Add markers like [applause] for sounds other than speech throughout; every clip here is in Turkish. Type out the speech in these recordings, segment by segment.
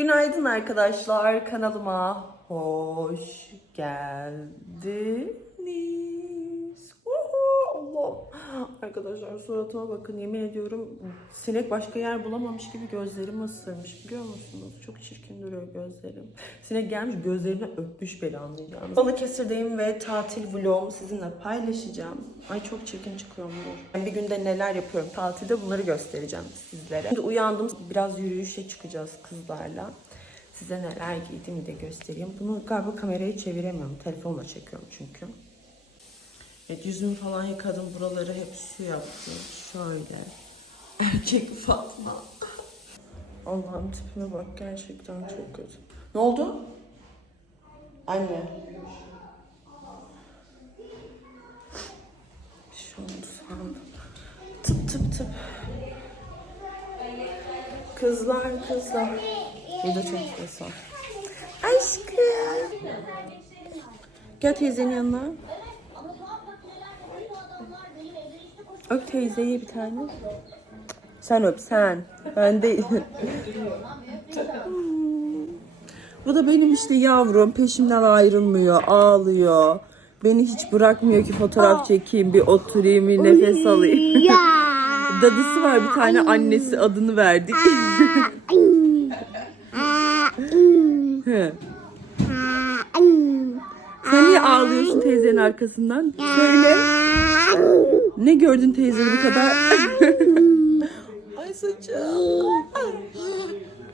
Günaydın arkadaşlar. Kanalıma hoş geldiniz. Allah'ım. Arkadaşlar suratıma bakın. Yemin ediyorum sinek başka yer bulamamış gibi gözlerimi ısırmış. Biliyor musunuz? Çok çirkin duruyor gözlerim. Sinek gelmiş gözlerini öpmüş beni anlayacağınız. Balıkesir'deyim ve tatil vlogumu sizinle paylaşacağım. Ay çok çirkin çıkıyorum bu. Ben bir günde neler yapıyorum tatilde bunları göstereceğim sizlere. Şimdi uyandım. Biraz yürüyüşe çıkacağız kızlarla. Size neler giydiğimi de göstereyim. Bunu galiba kamerayı çeviremiyorum. Telefonla çekiyorum çünkü. Evet yüzümü falan yıkadım. Buraları hep su yaptım. Şöyle. Erkek Fatma. Allah'ım tipime bak. Gerçekten çok kötü. Ne oldu? Anne. Bir şey oldu sandım. Tıp tıp tıp. Kızlar kızlar. Burada çok ses var. Aşkım. Gel teyzenin yanına. Öp teyzeyi bir tane. Sen öp sen. Ben değil. Bu da benim işte yavrum. Peşimden ayrılmıyor. Ağlıyor. Beni hiç bırakmıyor ki fotoğraf çekeyim. Bir oturayım bir nefes alayım. [laughs] Dadısı var bir tane annesi adını verdik. Sen niye ağlıyorsun teyzenin arkasından? Söyle. Ne gördün teyzeni bu kadar? Ay saçım.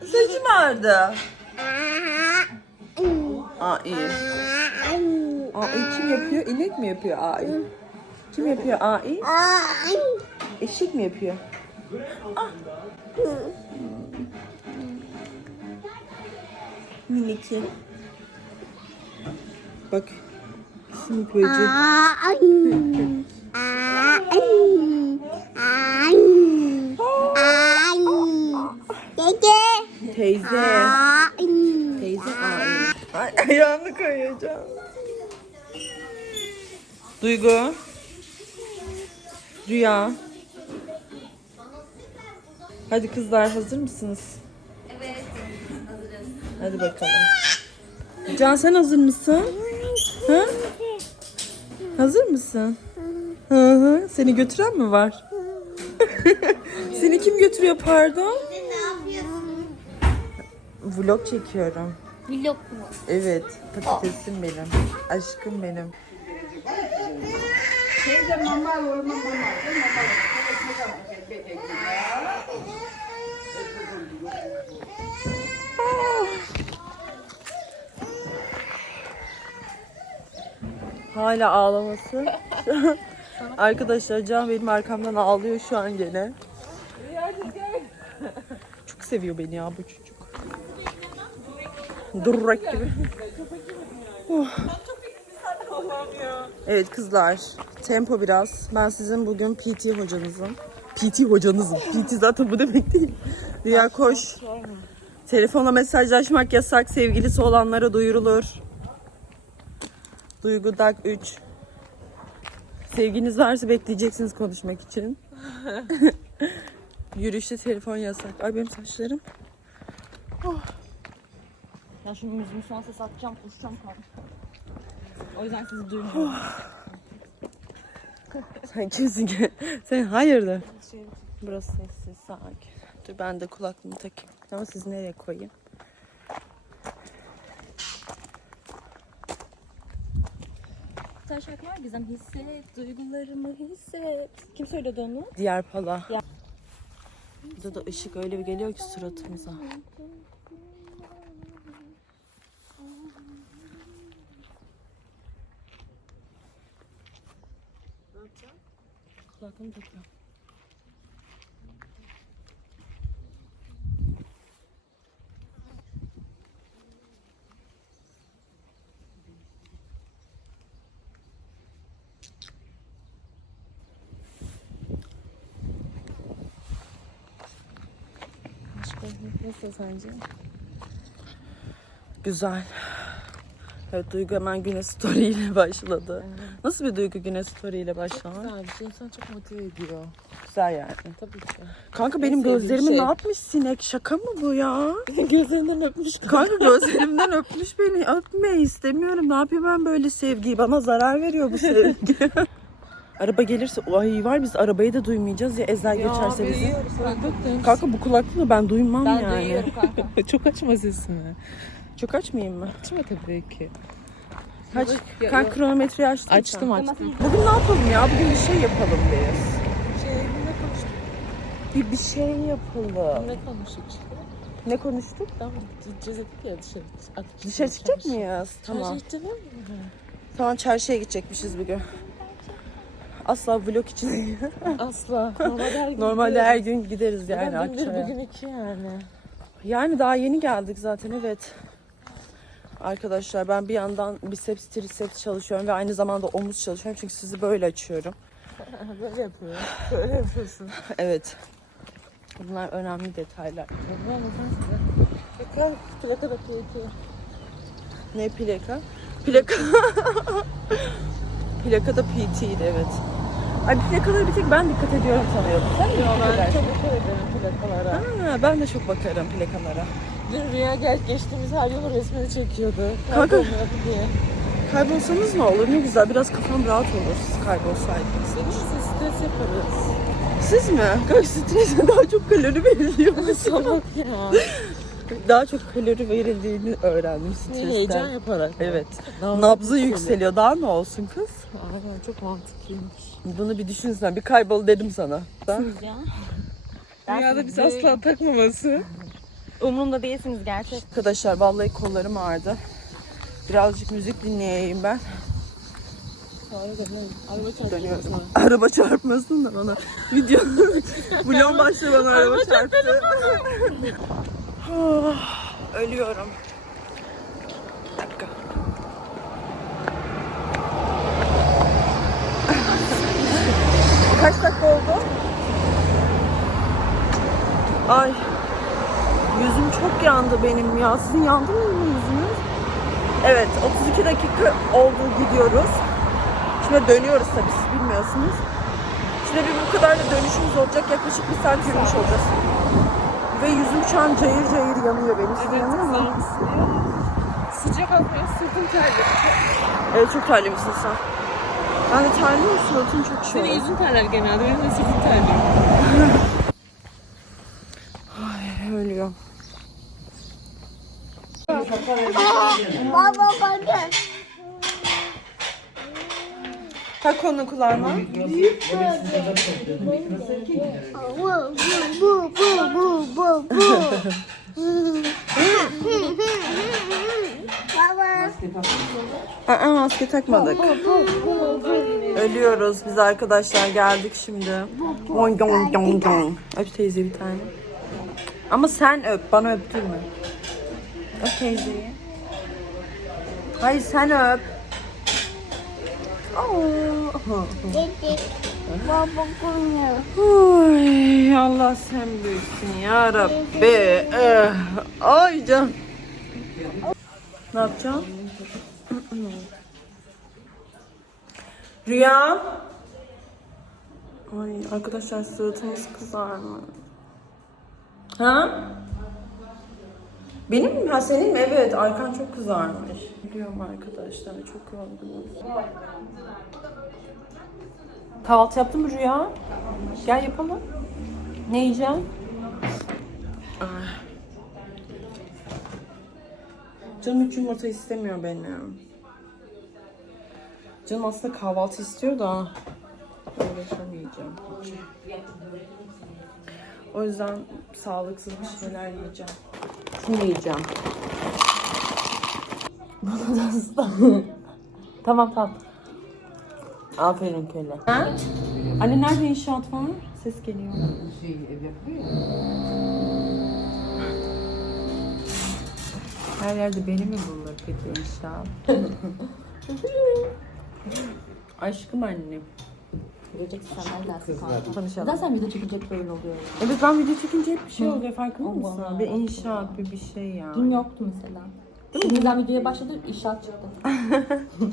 Saçım ağrıdı. Aa iyi. Aa iyi kim yapıyor? İnek mi yapıyor? Aa iyi. Kim yapıyor? Aa iyi. Eşek mi yapıyor? Ah. Miniki. Bak. Sınıf böceği. Teyze. Teyze ay. Ay ayağını koyacağım. Duygu. Rüya. Hadi kızlar hazır mısınız? Evet. Hazırız. Hadi bakalım. Can sen hazır mısın? Ha? Hazır mısın? Hı hı. Seni götüren mi var? [laughs] Seni kim götürüyor pardon? Vlog çekiyorum. Vlog mu? Evet, patatesim benim. Aşkım benim. Hala ağlaması. [laughs] Arkadaşlar Can benim arkamdan ağlıyor şu an gene. Çok seviyor beni ya bu çocuk. Durrak gibi. Oh. Evet kızlar, tempo biraz. Ben sizin bugün PT hocanızım. PT hocanızım. PT zaten bu demek değil. Rüya koş. Telefonla mesajlaşmak yasak. Sevgilisi olanlara duyurulur. Duygu Dak 3. Sevginiz varsa bekleyeceksiniz konuşmak için. [laughs] Yürüyüşte telefon yasak. Ay benim saçlarım. Ya şimdi yüzümü son ses atacağım, kusacağım kalmış. O yüzden sizi duymuyorum. Sen kimsin ki? Sen hayırdır? Burası sessiz, sakin. Dur ben de kulaklığımı takayım. Ama siz nereye koyayım? Tane şarkı var Gizem. Hisset, duygularımı hisset. Kim söyledi onu? Diğer pala. Burada da ışık öyle bir geliyor ki suratımıza. Kulaklığımı takıyorum. Aşkım nasıl sence? Güzel. Evet Duygu hemen güne story ile [laughs] başladı. Nasıl bir Duygu güne story ile başlamak? Güzel bir şey insan çok motive ediyor. Güzel yani. Tabii ki. Kanka benim sevdiğim gözlerimi şey. ne yapmış sinek? Şaka mı bu ya? [laughs] Gözlerinden öpmüş. Kanka gözlerimden öpmüş beni. Öpme istemiyorum. Ne yapayım ben böyle sevgiyi? Bana zarar veriyor bu sevgi. [laughs] Araba gelirse ay var biz arabayı da duymayacağız ya Ezel geçerse bizi. Kanka bu kulaklığı ben duymam Ben yani. duyuyorum kanka. [laughs] çok açma sesini. Çok açmayayım mı? Açma tabii ki. Kaç? Kanka kronometreyi açtın Açtım sen? açtım. Bugün ne yapalım ya? Bugün bir şey yapalım biz. Şey ne konuştuk? Bir, bir şey yapalım. Ne konuştuk? Ne konuştuk? Tamam gideceğiz dedik ya dışarı. Dışarı çıkacak mıyız? Tamam. Tamam çarşıya gidecekmişiz bugün. Asla vlog için. [laughs] Asla. Normalde her gün Normalde her gün gideriz yani bir Akçay'a. bugün iki yani. Yani daha yeni geldik zaten evet. Arkadaşlar ben bir yandan biceps triceps çalışıyorum ve aynı zamanda omuz çalışıyorum çünkü sizi böyle açıyorum. [laughs] Böyle yapıyor. Böyle yapıyorsun. [laughs] Evet. Bunlar önemli detaylar. Plaka da plaka. Ne plaka? Plaka. Plakada PT'ydi evet. Ay plakalara bir tek ben dikkat ediyorum sanıyordum. Sen mi dikkat Ben edersin? çok dikkat ederim plakalara. Ha, ben de çok bakarım plakalara. Dün Rüya gel geçtiğimiz her yolun resmini çekiyordu. Kanka. Kaybolmayalım diye. Kaybolsanız ne olur? Ne güzel. Biraz kafam rahat olur siz kaybolsaydınız. Gelirse stres yaparız. Siz mi? Kanka strese daha çok kalori veriliyor. Salak ya. Daha çok kalori verildiğini öğrendim Ne heyecan stresten. yaparak. Evet. Daha Nabzı yükseliyor. Daha ne olsun kız? Aynen çok mantıklıymış. Bunu bir düşünsen. Bir kaybol dedim sana. ya. Dünyada biz asla takmaması. Umurumda değilsiniz gerçek. Arkadaşlar vallahi kollarım ağrıdı. Birazcık müzik dinleyeyim ben. Dönüyorum. Araba çarpmasın da bana. Video [laughs] vlog başta bana araba çarptı. [laughs] Ah, Ölüyorum. Bir dakika. Kaç dakika oldu? Ay. Yüzüm çok yandı benim ya. Sizin yandı mı yüzünüz? Evet, 32 dakika oldu gidiyoruz. Şimdi dönüyoruz tabii siz bilmiyorsunuz. Şimdi bir bu kadar da dönüşümüz olacak. Yaklaşık bir saat yürümüş olacağız. Ve yüzüm şu an cayır cayır yanıyor benim. Sizin yanıyor? Sıcak atmaya sırtım terli. Evet çok terlemişsin sen. Ben de terliyim suratım çok şey Senin yüzün terler genelde. Benim de sırtım terli. [laughs] Ölüyor. Baba bakın. Tak onu kulağıma. Bu bu bu bu bu bu. Baba. Aa, maske takmadık. Ölüyoruz biz arkadaşlar geldik şimdi. Oing, oing, oing, oing. Öp teyze bir tane. Ama sen öp bana öptürme. Öp teyzeyi. Hayır sen öp. Oo. Dedi. Baba konuyor. Ay Allah sen büyüksün ya Rabbi. Eh, Ay can. Ne yapacağım? Rüya. Ay arkadaşlar suratımız kızarmış. Ha? Benim mi? Ha senin mi? Evet arkan çok kızarmış. Biliyorum arkadaşlar çok yorgunum. Kahvaltı yaptın mı Rüya? Gel yapalım. Ne yiyeceksin? Ah. Canım hiç yumurta istemiyor benim. Canım aslında kahvaltı istiyor da uğraşamayacağım. O yüzden sağlıksız bir şeyler yiyeceğim. Şunu yiyeceğim. Bana da ıslan. [laughs] tamam tamam. Aferin köle. Ha? Anne nerede inşaat falan? Ses geliyor. Her yerde beni mi bulur peki inşaat? [laughs] Aşkım annem. Göreceksin sen dersin kanka. Video çekecek böyle oluyor? Evet ben video çekince hep bir şey oluyor farkında Allah mısın? Allah. Bir inşaat bir bir şey ya. Dün yoktu mesela. Değil mi? Gizem videoya başladı, inşaat çıktı. [laughs]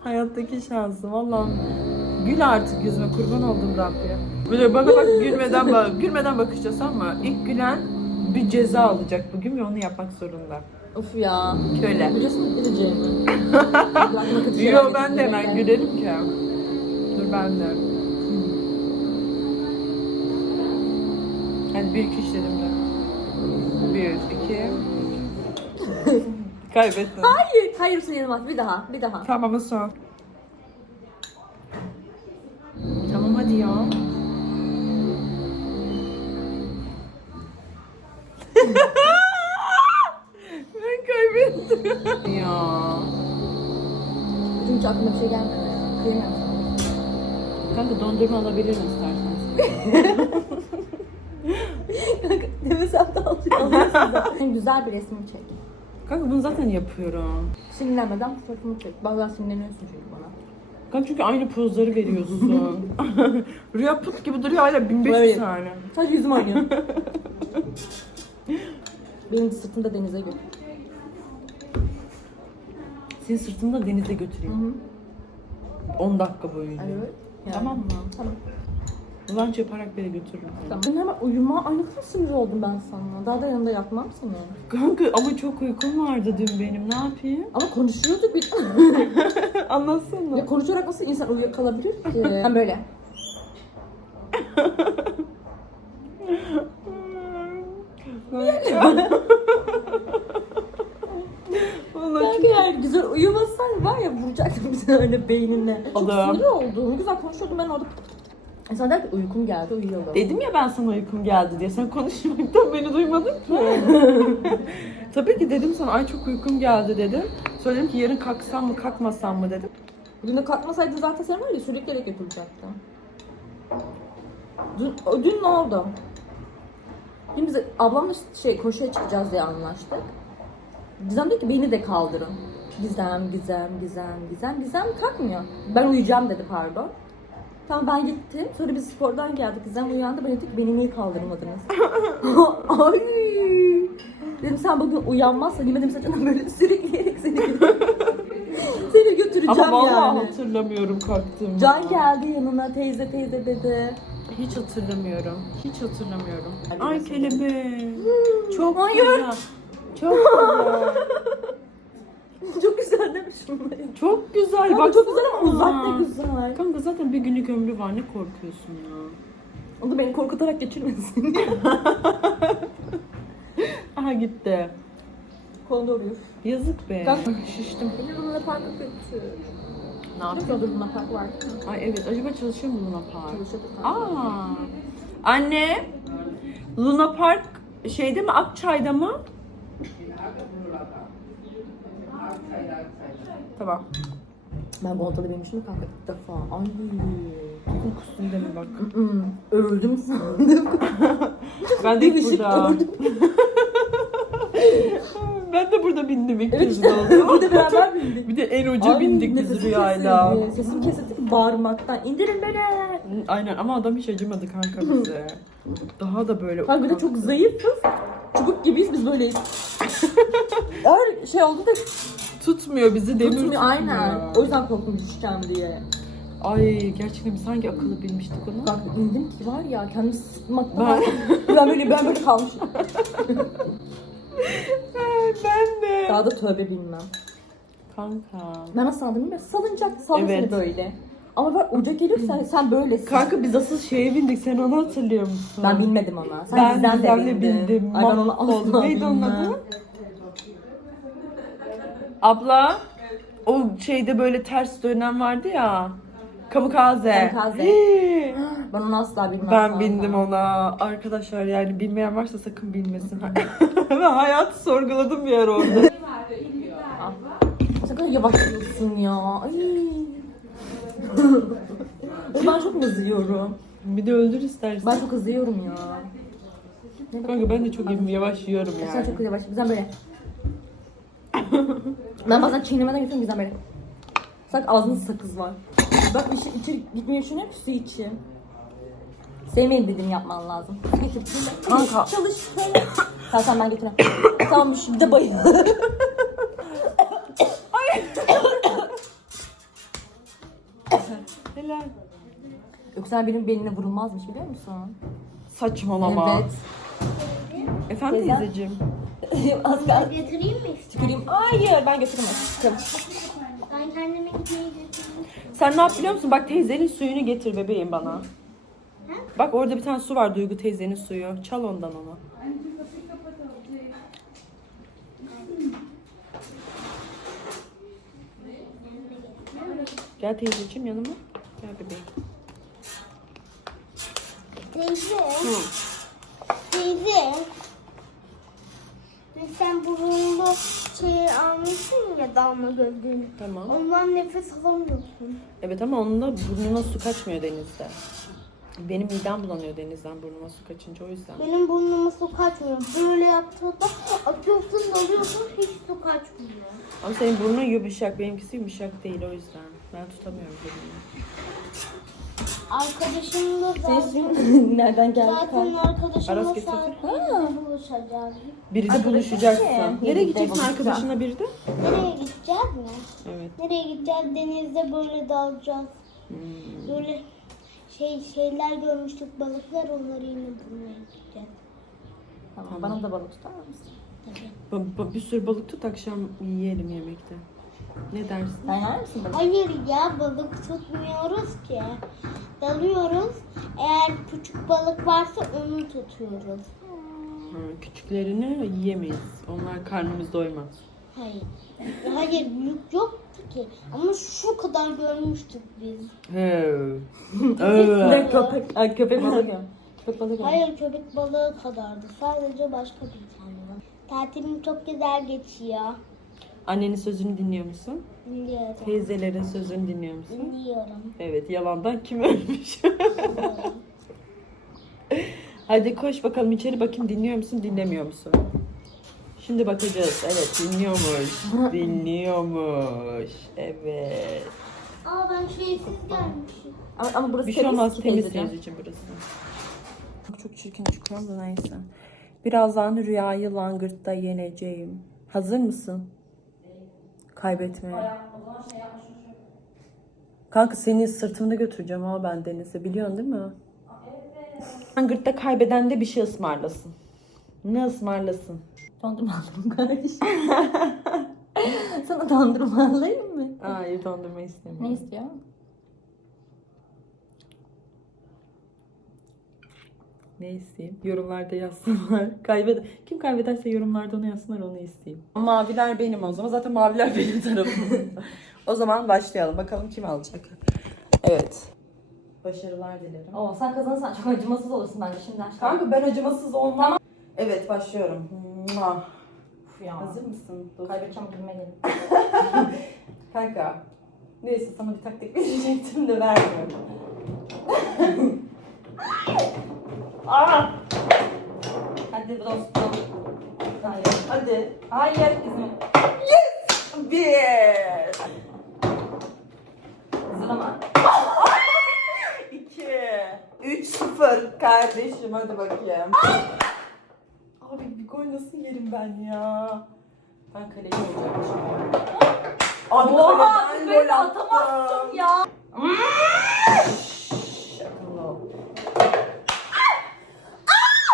Hayattaki şansı vallahi. Gül artık yüzüme kurban oldum Rabbi. Böyle bana bak gülmeden bak [laughs] gülmeden bakacağız ama ilk gülen bir ceza alacak bugün ve onu yapmak zorunda. Of ya. Köle. Biliyorsun mu güleceğimi? Yo ben de hemen gülerim ki. Dur ben de. Hadi bir iki üç dedim de. Bir, iki. [laughs] Kaybettim. Hayır, hayır Hüseyin Yılmaz. Bir daha, bir daha. Tamam ama. Tamam hadi ya. [laughs] ben kaybettim. ya. Çünkü aklıma bir şey gelmedi. Kıyamam. Kanka dondurma alabilirim istersen. Demesem de alıyorsun zaten. [laughs] Güzel bir resim çek. Kanka bunu zaten yapıyorum. Sinirlenmeden fotoğrafımı çek. Bazen sinirleniyorsun çünkü bana. Kanka çünkü aynı pozları veriyorsun. [laughs] Rüya put gibi duruyor hala 1500 Böyle. tane. Sadece yüzüm aynı. [laughs] Benim sırtımda denize götür. Seni sırtımda denize götüreyim. 10 dakika boyunca. Evet. Tamam mı? Tamam. Lunch yaparak beni götürürüm. Tamam. Ben hemen uyuma. Ay ne kadar sinir oldum ben sana. Daha da yanında yatmam seni. Kanka ama çok uykum vardı dün benim. Ne yapayım? Ama konuşuyorduk bir... [laughs] Anlatsana. ya konuşarak nasıl insan uyuyakalabilir ki? Ben böyle. [laughs] [laughs] Vallahi Kanka eğer güzel uyumasan var ya vuracaktım bizi öyle beynine. Çok Adam. sinir oldum. Güzel konuşuyordum ben orada pıt. İnsan der ki uykum geldi uyuyalım. Dedim ya ben sana uykum geldi diye. Sen konuşmaktan beni duymadın ki. [laughs] Tabii ki dedim sana ay çok uykum geldi dedim. Söyledim ki yarın kalksam mı kalkmasam mı dedim. Dün de kalkmasaydın zaten sen var ya sürükleyerek götürecektim. Dün, o- dün ne oldu? Dün biz ablamla şey koşuya çıkacağız diye anlaştık. Gizem dedi ki beni de kaldırın. Gizem, Gizem, Gizem, Gizem. Gizem kalkmıyor. Ben uyuyacağım dedi pardon. Tamam ben gittim. Sonra biz spordan geldik. Gizem uyandı. Ben dedim ki beni niye kaldırmadınız? [laughs] Ay. Dedim sen bugün uyanmazsan yemedim saçına böyle sürükleyerek seni [laughs] seni götüreceğim Ama vallahi yani. hatırlamıyorum kalktığımı. Can geldi yanına teyze teyze dedi. Hiç hatırlamıyorum. Hiç hatırlamıyorum. Ay kelebek. Çok Hayır. güzel. Çok [laughs] güzel. çok güzel demiş bunları. Çok güzel. Kanka Bak çok güzel ama uzak da güzel. Kanka zaten bir günlük ömrü var. Ne korkuyorsun ya? Onu beni korkutarak geçirmesin. [laughs] Aha gitti. Kolunda oluyor. Yazık be. Kanka- Şiştim. Beni Luna Park'a götür. Ne yapayım? Luna Park var? Ay evet. Acaba çalışıyor mu Luna Park? Çalışıyorduk. Aa. Anne. Luna Park şeyde mi? Akçay'da mı? Tamam. Ben Gontalı binmişim kanka ilk defa. Ay. Kustun deme bak. Öldüm sandım. [laughs] Ben de ilk burada. [laughs] ben de burada bindim ilk kez. Bir de [laughs] beraber bindik. Bir de en uca Ay, bindik biz nefesim rüyayla. kesildi. Sesim kesildi bağırmaktan. İndirin beni. Aynen ama adam hiç acımadı kanka bize. Daha da böyle Kanka bir de çok zayıfız. Çubuk gibiyiz biz böyleyiz. [laughs] Eğer şey oldu da tutmuyor bizi demir tutmuyor aynen. O yüzden korktum düşeceğim diye. Ay gerçekten biz hangi akıllı bilmiştik onu? Bak indim ki var ya kendimi sıkmaktan. Ben- [laughs] Ben, böyle ben böyle kalmışım. [laughs] ben de. Daha da tövbe bilmem. Kanka. Ben nasıl bilmiyorum. Salıncak sal Evet. böyle. Ama bak uca gelirsen sen böylesin. Kanka biz asıl şeye bindik sen onu hatırlıyor musun? Ben bilmedim ama. Sen ben bizden de bildin. bindim. Ay ben onu asla Neydi onun adı? Abla. O şeyde böyle ters dönem vardı ya. Kamikaze. Kamikaze. Ben onu asla bilmem. Ben kanka. bindim ona. Arkadaşlar yani bilmeyen varsa sakın bilmesin. [laughs] ben hayatı sorguladım bir yer orada. Sakın yavaşlıyorsun ya. Ay. Ben çok hızlıyorum. bir de öldür istersen. Ben çok hızlıyorum ya. Kanka ben de çok yavaş yiyorum Sen yani. çok yavaş. Güzel böyle. ben bazen çiğnemeden geçiyorum güzel böyle. Sanki ağzında sakız var. Bak bir şey içeri gitmeyi düşünüyorum ki su içi. Sevmeyin dediğimi yapman lazım. Getir. Kanka. Çalış. Tamam tamam ben getireyim. tamam bir de bayıl. mesela benim beynine vurulmazmış biliyor musun? Saçmalama. Evet. Efendim teyzeciğim. [laughs] Az kaldı. Götüreyim mi? Tüküreyim. Hayır ben götüremem. Çıkalım. Ben kendime gitmeyi götüreyim. Sen ne yap biliyor musun? Bak teyzenin suyunu getir bebeğim bana. Bak orada bir tane su var Duygu teyzenin suyu. Çal ondan onu. Gel teyzeciğim yanıma. Gel bebeğim. Teyze. Teyze. Sen burnunda şey almışsın ya damla gözlüğünü. Tamam. Ondan nefes alamıyorsun. Evet ama onun da burnuna su kaçmıyor denizde. Benim midem bulanıyor denizden burnuma su kaçınca o yüzden. Benim burnuma su kaçmıyor. Böyle yaptığında atıyorsun dalıyorsun hiç su kaçmıyor. Ama senin burnun yumuşak, benimkisi yumuşak değil o yüzden. Ben tutamıyorum burnumu. Arkadaşım da zaten, Sesin nereden geldi? zaten arkadaşımla getirdi. sadece buluşacağız. Biri Ay, buluşacaksın. ne? Nereye gideceksin arkadaşına biri de? Nereye gideceğiz mi? Evet. Nereye gideceğiz? Denizde böyle dalacağız. Hmm. Böyle şey şeyler görmüştük balıklar onları yine bulmaya gideceğiz. Tamam, bana da balık tutar mısın? Ba- ba- bir sürü balık tut akşam yiyelim yemekte. Ne dersin? Sen yer misin balık? Hayır ya balık tutmuyoruz ki. Dalıyoruz. Eğer küçük balık varsa onu tutuyoruz. Ha, küçüklerini yiyemeyiz. Onlar karnımız doymaz. Hayır. Hayır büyük yoktu ki. Ama şu kadar görmüştük biz. He. Ne köpek? Ay, köpek balık ya. Köpek balık ya. Hayır köpek balığı kadardı. Sadece başka bir tane var. Tatilim çok güzel geçiyor. Annenin sözünü dinliyor musun? Dinliyorum. Teyzelerin sözünü dinliyor musun? Dinliyorum. Evet yalandan kim ölmüş? [laughs] Hadi koş bakalım içeri bakayım dinliyor musun dinlemiyor musun? Şimdi bakacağız. Evet dinliyormuş. [laughs] dinliyormuş. Evet. Aa ben şeysiz gelmişim. Ama, ama burası Bir şey temiz olmaz temiz teyzeciğim burası. Çok çirkin çıkıyorum da neyse. Birazdan rüyayı langırtta yeneceğim. Hazır mısın? Kaybetmeye. Kanka seni sırtımda götüreceğim ha ben denize biliyorsun değil mi? Langırtta kaybeden de bir şey ısmarlasın. Ne ısmarlasın? Dondurma alırım kardeşim. [laughs] Sana dondurma alayım mı? Hayır dondurma Ne istemiyorum. istiyor? Ne isteyeyim? Yorumlarda yazsınlar. [laughs] Kaybed Kim kaybederse yorumlarda onu yazsınlar onu isteyeyim. Maviler benim o zaman. Zaten maviler [laughs] benim tarafımda. o zaman başlayalım. Bakalım kim alacak. Evet. Başarılar dilerim. Oo, sen kazanırsan çok acımasız olursun bence şimdiden. Kanka ben acımasız olmam. Evet başlıyorum. Mua. Uf ya. Hazır mısın? Dur. Kaybedeceğim gibime gelin. [laughs] Kanka. Neyse sana bir taktik verecektim de vermiyorum. Aa! Hadi dostum. Hayır. Hadi. Hayır izin. Bir. Zılama. 2 3 0 kardeşim hadi bakayım. Abi bir gol nasıl yerim ben ya? Ben kaleci olacağım şimdi. Abi Oha kaleden ben gol attım. atamazsın ya. Akıllı ol.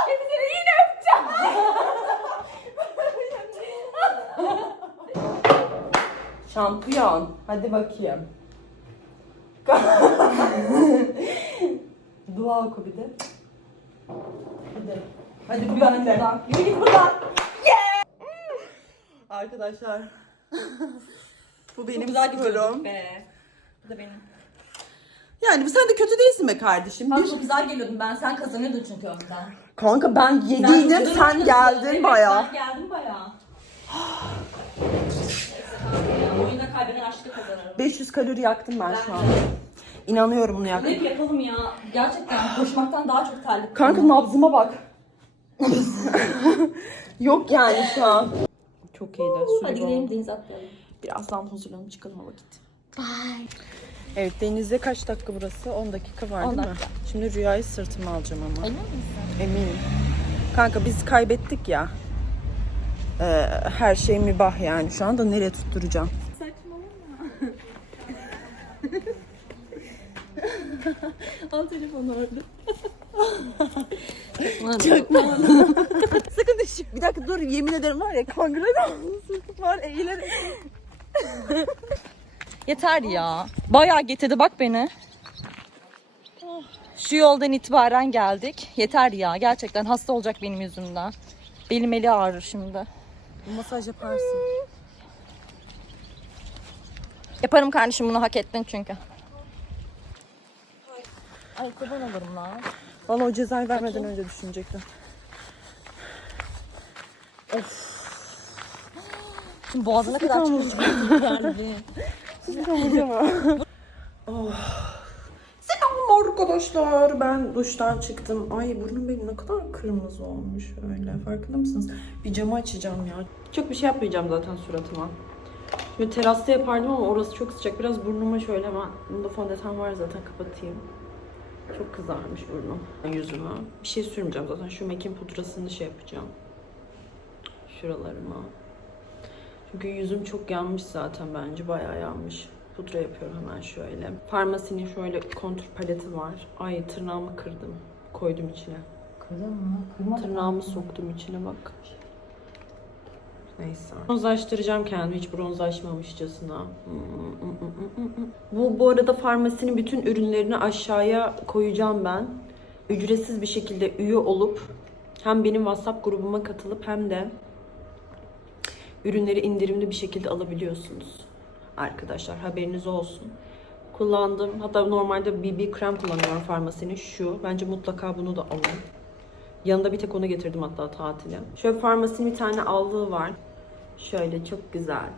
Hepsini yine öpeceğim. Şampiyon. Hadi bakayım. [laughs] Dua oku bir de. Hadi. Hadi bu bende. Yürü git buradan. Yeah! Arkadaşlar. [laughs] bu benim skorum. be. Bu da benim. Yani sen de kötü değilsin be kardeşim. Kanka Bir- çok güzel geliyordun ben. Sen kazanıyordun çünkü önden. Kanka ben yediydim çok sen güzel geldin baya. Ben geldim baya. [gasps] [gasps] Neyse kanka ya. Oyunda kaybeden aşkı kazanırım. 500 kalori yaktım ben şu an. İnanıyorum bunu yaktım. Ne yapalım ya? Gerçekten koşmaktan daha çok terlik. Kanka nabzıma bak. [laughs] Yok yani şu an. Çok iyiydi. Hadi gidelim denize atlayalım. Birazdan hazırlanıp çıkalım o vakit. Bye. Evet denize kaç dakika burası? 10 dakika var 10 değil mi? dakika. Şimdi rüyayı sırtıma alacağım ama. Emin misin? Eminim. Kanka biz kaybettik ya. Ee, her şey mübah yani. Şu anda nereye tutturacağım? Al telefonu orada. Sakın düşük. Bir dakika dur yemin ederim var ya kangren olmuşsun. Var eğilerek. Yeter ya. Bayağı getirdi bak beni. Şu yoldan itibaren geldik. Yeter ya. Gerçekten hasta olacak benim yüzümden. Belim eli ağrır şimdi. Masaj yaparsın. Yaparım kardeşim bunu hak ettin çünkü. Ay kurban olurum lan. Bana o cezayı vermeden önce düşünecektim. Şimdi boğazına kadar çıkmış geldi. [laughs] Selam arkadaşlar. Ben duştan çıktım. Ay burnum benim ne kadar kırmızı olmuş öyle. Farkında mısınız? Bir camı açacağım ya. Çok bir şey yapmayacağım zaten suratıma. Şimdi terasta yapardım ama orası çok sıcak. Biraz burnuma şöyle hemen. Bunda fondöten var zaten kapatayım. Çok kızarmış burnum. Yüzüme. Bir şey sürmeyeceğim zaten. Şu mekin pudrasını şey yapacağım. Şuralarıma. Çünkü yüzüm çok yanmış zaten bence. Bayağı yanmış. Pudra yapıyorum hemen şöyle. Farmasinin şöyle kontur paleti var. Ay tırnağımı kırdım. Koydum içine. Kırdın mı? Kırmadım. Tırnağımı soktum içine bak. Neyse. Bronzlaştıracağım kendimi hiç bronzlaşmamışçasına. Bu bu arada farmasinin bütün ürünlerini aşağıya koyacağım ben. Ücretsiz bir şekilde üye olup hem benim WhatsApp grubuma katılıp hem de ürünleri indirimli bir şekilde alabiliyorsunuz. Arkadaşlar haberiniz olsun. Kullandım. Hatta normalde BB krem kullanıyorum farmasinin şu. Bence mutlaka bunu da alın. Yanında bir tek onu getirdim hatta tatile. Şöyle farmasinin bir tane aldığı var. Şöyle çok güzel.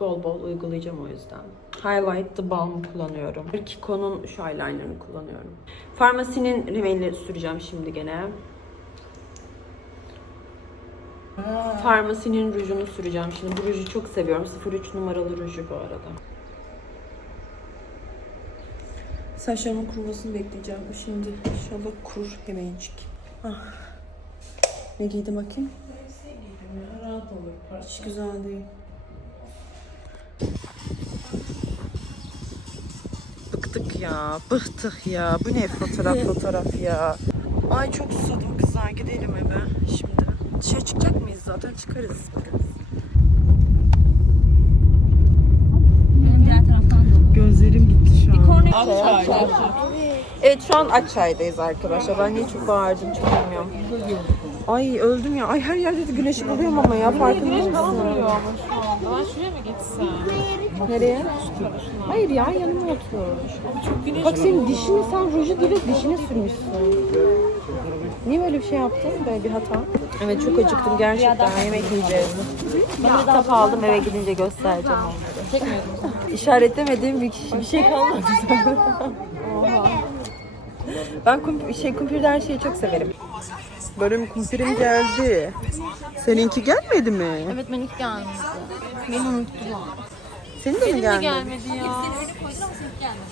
Bol bol uygulayacağım o yüzden. Highlight the Balm kullanıyorum. Kiko'nun şu eyelinerını kullanıyorum. Farmasinin rimeli süreceğim şimdi gene. Farmasinin rujunu süreceğim şimdi. Bu ruju çok seviyorum. 03 numaralı ruju bu arada. Saçlarımın kurumasını bekleyeceğim. Şimdi inşallah kurur hemencik. Ah. Ne giydim bakayım? Rahat olur. Hiç güzel değil. Bıktık ya. Bıktık ya. Bu ne fotoğraf [laughs] fotoğraf ya. Ay çok susadım kızlar. Gidelim eve şimdi. Dışarı çıkacak mıyız zaten? Çıkarız. Da. Gözlerim gitti şu an. Evet şu an Akçay'dayız arkadaşlar. Ben niye çok bağırdım çok bilmiyorum. Ay öldüm ya. Ay her yerde de güneşi buluyorum ama ya farkında mısın? Ben şuraya mı geçsem? Nereye? Hayır ya yanıma otur. Bak senin dişini sen ruju direkt dişine sürmüşsün. Niye böyle bir şey yaptın? Böyle bir hata. Evet çok acıktım gerçekten. Yemek yiyeceğiz. Kitap aldım eve gidince göstereceğim onları. çekmiyorum. İşaretlemediğim bir, kişi, bir şey kalmadı. Oha. Ben kump şey kumpirde her şeyi çok severim. Benim kumpirim geldi. Seninki gelmedi mi? Evet ben ilk gelmişti. Beni unuttular. Senin de mi gelmedi? gelmedi ya.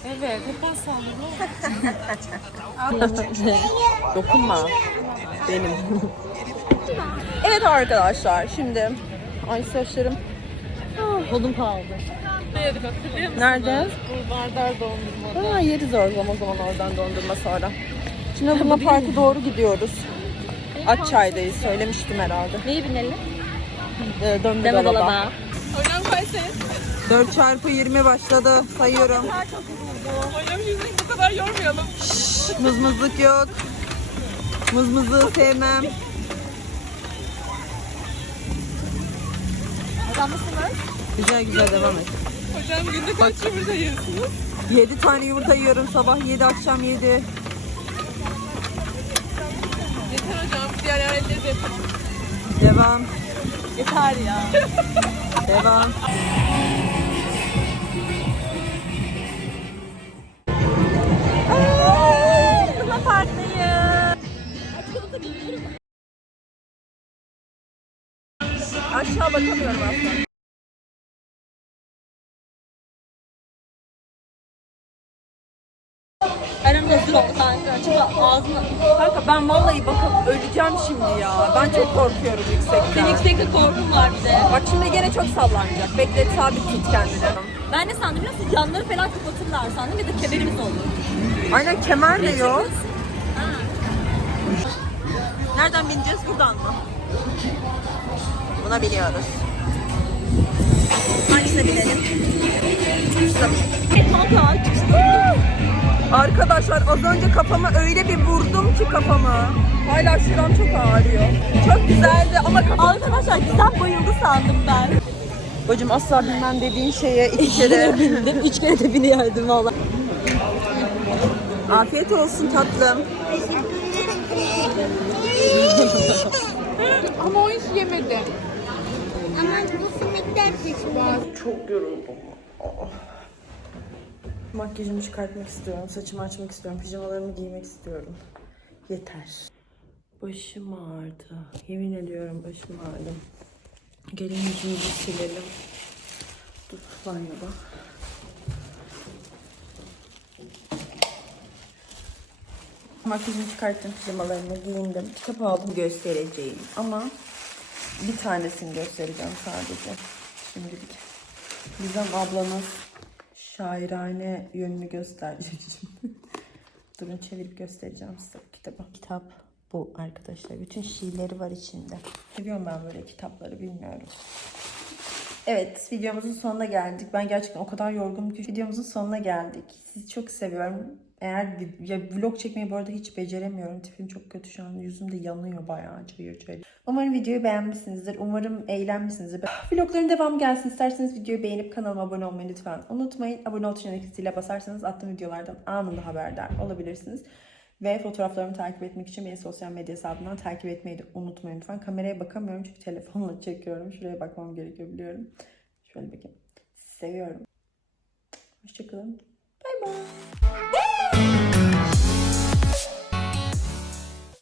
Evet, hep ben sandım. [laughs] Dokunma. Benim. [laughs] evet arkadaşlar şimdi ay saçlarım Kolum kaldı. Ne yedik hatırlıyor musun? nerede? Bu Vardar dondurma. Ha yeriz o zaman, o zaman oradan dondurma sonra. Şimdi Luna Park'a doğru gidiyoruz. Akçay'dayız söylemiştim herhalde. Neyi binelim? Ee, döndü Deme dolaba. dolaba. Hocam kaç sene? 4 çarpı 20 başladı. Sayıyorum. Hocam yüzünü bu kadar yormayalım. Mızmızlık yok. Mızmızlığı sevmem. Güzel güzel devam et. Hocam günde kaç yumurta yiyorsunuz? 7 tane yumurta yiyorum sabah 7 akşam 7. De yapalım. Devam. Yeter ya. Devam. Aşağı bakamıyorum aslında. Ağzına... Kanka ben vallahi bakıp öleceğim şimdi ya. Ben çok korkuyorum yüksekten. Senin yüksekte korkum var bir de. Bak şimdi gene çok sallanacak. Bekle sabit tut kendini. Ben ne sandım biliyor musun? Yanları falan kapatırlar sandım ya da kemerimiz olur. Aynen kemer de yok. Nereden bineceğiz? Buradan mı? Buna biniyoruz. Hangisine binelim? Kanka Arkadaşlar az önce kafama öyle bir vurdum ki kafama. Hala şuram çok ağrıyor. Çok güzeldi ama kafam... Arkadaşlar güzel bayıldı sandım ben. Bacım asla bilmem dediğin şeye iki kere. bindim. Üç kere de biniyordum valla. Afiyet olsun tatlım. Ama o hiç yemedi. Ama bu simitler peşinde. Çok yoruldum. Oh. Makyajımı çıkartmak istiyorum. Saçımı açmak istiyorum. Pijamalarımı giymek istiyorum. Yeter. Başım ağrıdı. Yemin ediyorum başım ağrıdı. Gelin yüzümüzü silelim. Dur banyoda. Makyajımı çıkarttım, pijamalarımı giyindim. Kitap aldım göstereceğim ama bir tanesini göstereceğim sadece. Şimdilik. Gizem ablanız şairane yönünü gösterecek şimdi. [laughs] Durun çevirip göstereceğim size bu kitabı. Kitap bu arkadaşlar. Bütün şiirleri var içinde. Seviyorum ben böyle kitapları bilmiyorum. Evet videomuzun sonuna geldik. Ben gerçekten o kadar yorgunum ki videomuzun sonuna geldik. Sizi çok seviyorum. Eğer ya vlog çekmeyi bu arada hiç beceremiyorum. Tipim çok kötü şu an. Yüzüm de yanıyor bayağı cayır cayır. Umarım videoyu beğenmişsinizdir. Umarım eğlenmişsinizdir. Vlogların devamı gelsin. İsterseniz videoyu beğenip kanalıma abone olmayı lütfen unutmayın. Abone ol tuşuna zile basarsanız attığım videolardan anında haberdar olabilirsiniz. Ve fotoğraflarımı takip etmek için beni sosyal medya hesabından takip etmeyi de unutmayın lütfen. Kameraya bakamıyorum çünkü telefonla çekiyorum. Şuraya bakmam gerekiyor biliyorum. Şöyle bakayım. Seviyorum. Hoşçakalın. Bay bay.